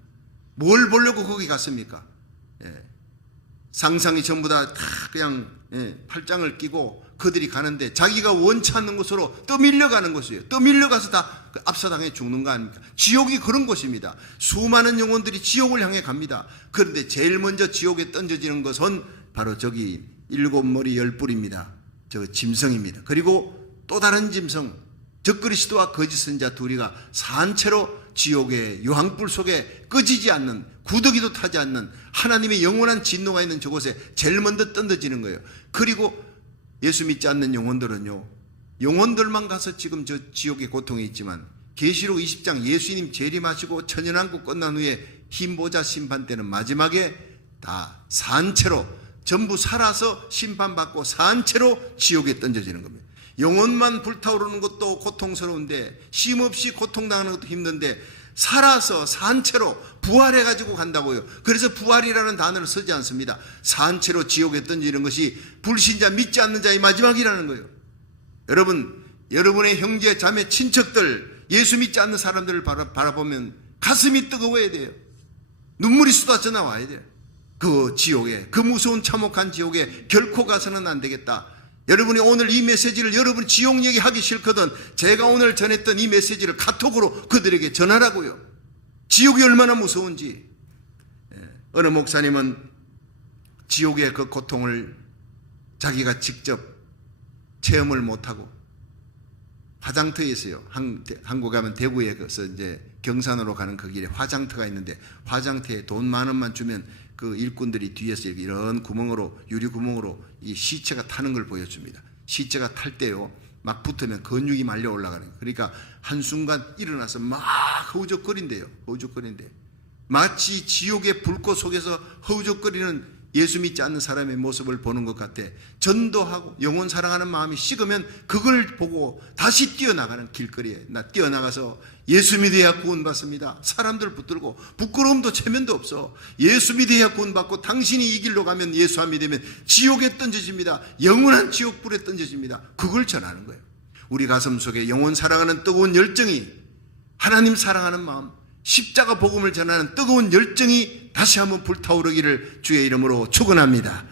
뭘 보려고 거기 갔습니까? 상상이 전부 다 그냥 팔짱을 끼고 그들이 가는데 자기가 원치 않는 곳으로 떠밀려가는 곳이에요. 떠밀려가서 다 압사당해 죽는 거 아닙니까? 지옥이 그런 곳입니다. 수많은 영혼들이 지옥을 향해 갑니다. 그런데 제일 먼저 지옥에 던져지는 것은 바로 저기 7머리 10뿔입니다. 저 짐승입니다. 그리고 또 다른 짐승, 적그리스도와 거짓 선자 둘이가 산채로 지옥의 유황불 속에 꺼지지 않는, 구더기도 타지 않는 하나님의 영원한 진노가 있는 저곳에 제일 먼저 던져지는 거예요. 그리고 예수 믿지 않는 영혼들은요, 영혼들만 가서 지금 저 지옥의 고통에 있지만 계시록 20장 예수님 재림하시고 천연왕국 끝난 후에 흰보자 심판 때는 마지막에 다 산채로 전부 살아서 심판받고 산채로 지옥에 던져지는 겁니다. 영혼만 불타오르는 것도 고통스러운데, 쉼없이 고통당하는 것도 힘든데 살아서 산채로 부활해가지고 간다고요. 그래서 부활이라는 단어를 쓰지 않습니다. 산채로 지옥에 던지는 것이 불신자, 믿지 않는 자의 마지막이라는 거예요. 여러분, 여러분의 형제, 자매, 친척들, 예수 믿지 않는 사람들을 바라보면 가슴이 뜨거워야 돼요. 눈물이 쏟아져 나와야 돼요. 그 지옥에, 그 무서운 참혹한 지옥에 결코 가서는 안 되겠다. 여러분이 오늘 이 메시지를 여러분이 지옥 얘기하기 싫거든 제가 오늘 전했던 이 메시지를 카톡으로 그들에게 전하라고요. 지옥이 얼마나 무서운지. 어느 목사님은 지옥의 그 고통을 자기가 직접 체험을 못하고 화장터에 있어요. 한국 가면 대구에 가서 이제 경산으로 가는 그 길에 화장터가 있는데 화장터에 돈 10,000원만 주면 그 일꾼들이 뒤에서 이런 구멍으로, 유리 구멍으로 이 시체가 타는 걸 보여줍니다. 시체가 탈 때요, 막 붙으면 근육이 말려 올라가는 거예요. 그러니까 한순간 일어나서 막 허우적거린대요. 허우적거린대. 마치 지옥의 불꽃 속에서 허우적거리는 예수 믿지 않는 사람의 모습을 보는 것 같아. 전도하고 영혼 사랑하는 마음이 식으면 그걸 보고 다시 뛰어나가는 길거리에 나 뛰어나가서 예수 믿어야 구원받습니다. 사람들 붙들고 부끄러움도 체면도 없어. 예수 믿어야 구원받고 당신이 이 길로 가면, 예수 안 믿으면 지옥에 던져집니다. 영원한 지옥불에 던져집니다. 그걸 전하는 거예요. 우리 가슴 속에 영혼 사랑하는 뜨거운 열정이, 하나님 사랑하는 마음, 십자가 복음을 전하는 뜨거운 열정이 다시 한번 불타오르기를 주의 이름으로 축원합니다.